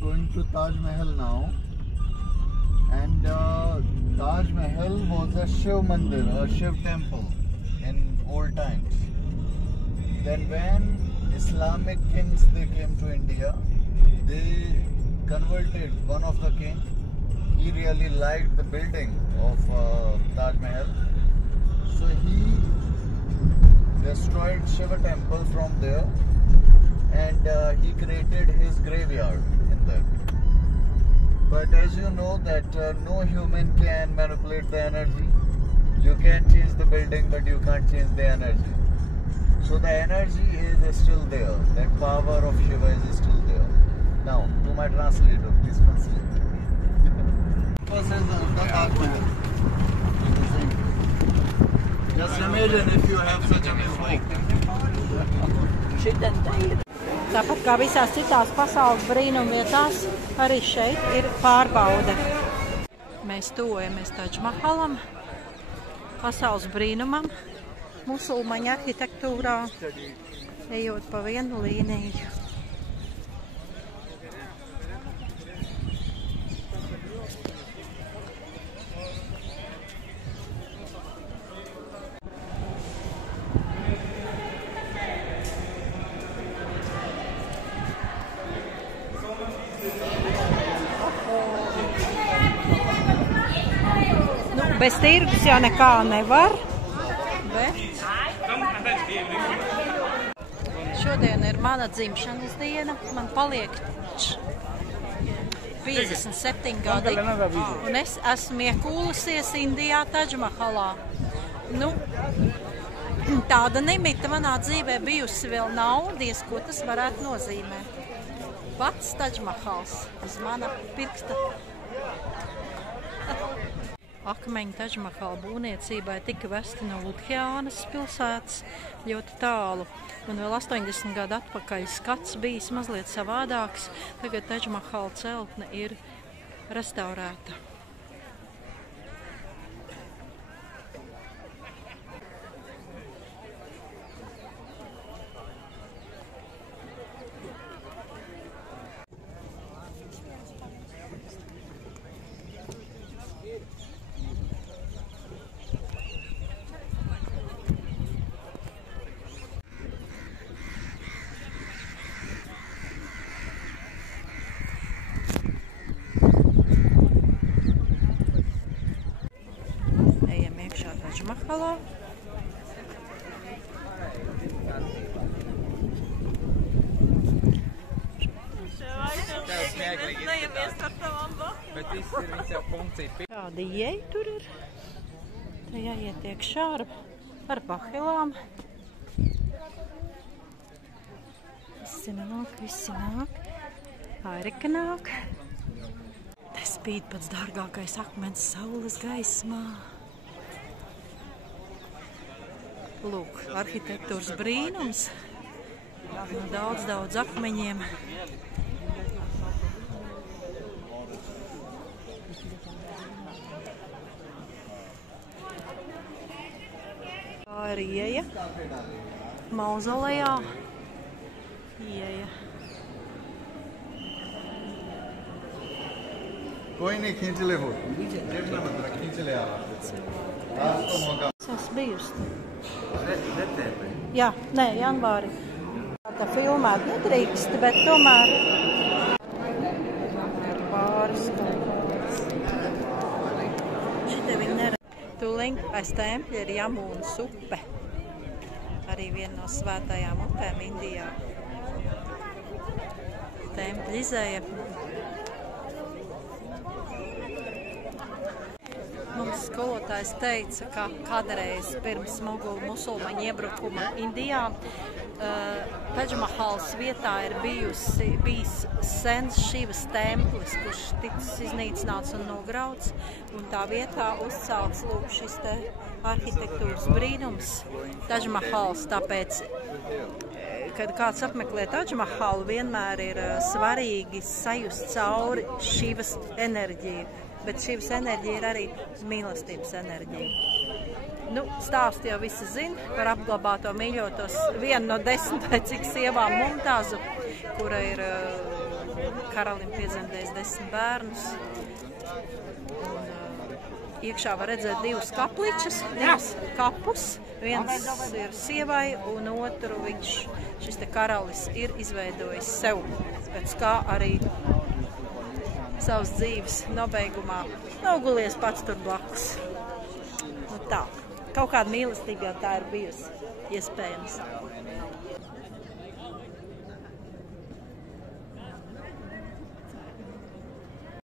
going to Taj Mahal now, and Taj Mahal was a Shiv Mandir, a Shiv temple in old times. Then when Islamic kings they came to India, they converted one of the king. He really liked the building of Taj Mahal, so he destroyed Shiva temple from there, and he created his graveyard in there. But as you know that no human can manipulate the energy. You can change the building, but you can't change the energy. So the energy is still there. That power of Shiva is still there. Now, to my translator, please translate. Just imagine if you have such a mistake. Tāpat kā visās citās pasaules brīnumvietās, arī šeit ir pārbaude. Mēs tuvojamies Taj Mahalam, pasaules brīnumam, musulmaņu arhitektūrā, ejot pa vienu līniju. Bez tirgus jau nekā nevar, bet šodien ir mana dzimšanas diena. Man paliek 57 gadi, un es esmu iekūlusies Indijā Taj Mahalā. Nu, tāda limita manā dzīvē bijusi vēl nav, diez ko tas varētu nozīmēt. Pats Taj Mahals uz mana pirksta. Akmeņu Taj Mahal būvniecībai tika vesti no Ludhjānas pilsētas ļoti tālu. Un vēl 80 gadu atpakaļ skats bijis mazliet savādāks. Tagad Taj Mahal celtne ir restaurēta. Taj Mahalā. Tāda ieeja tur ir. Te jāiet iekšā ar bahilām. Visi nāk. Airika nāk. Te spīd pats dārgākais akmens saules gaismā. Lūk, arhitektūras brīnums. Daudz akmeņiem. Tā ir ieeja mauzolejā. Ieeja. कोई नहीं खींच ले वो देखना मत खींच ले यार आज तो मौका Es bijusi. Jā, nē, janvāri. Tā filmēt nedrīkst, bet tomēr pāris šite viņi neredz. Tūliņ aiz tempļa ir Jamūnas upe. Arī viena no svētajām upēm Indijā. Tempļa izēja. Mums skolotājs teica, ka kādreiz pirms Mogulu musulmaņu iebrukuma Indijā Taj Mahals vietā ir bijis sens Šivas templis, kurš ticis iznīcināts un nograuts, un tā vietā uzcelts lūk šis te arhitektūras brīnums Taj Mahals. Tāpēc, kad kāds apmeklē Taj Mahalu, vienmēr ir svarīgi sajust cauri Šivas enerģiju. Bet šīs enerģija ir arī mīlestības enerģija. Nu, stāstu jau visi zina par apglabāto mīļotos vienu no 10 vai cik sievām Mumtāzu, kura ir karalim piedzemdējis 10 bērnus. Un, iekšā var redzēt divus kapus. Viens ir sievai, un otru šis te karalis ir izveidojis sev, pēc kā arī savas dzīves nobeigumā nogulies pats tur blakus. Nu tā, kaut kāda mīlestība jau tā ir bijusi, iespējams.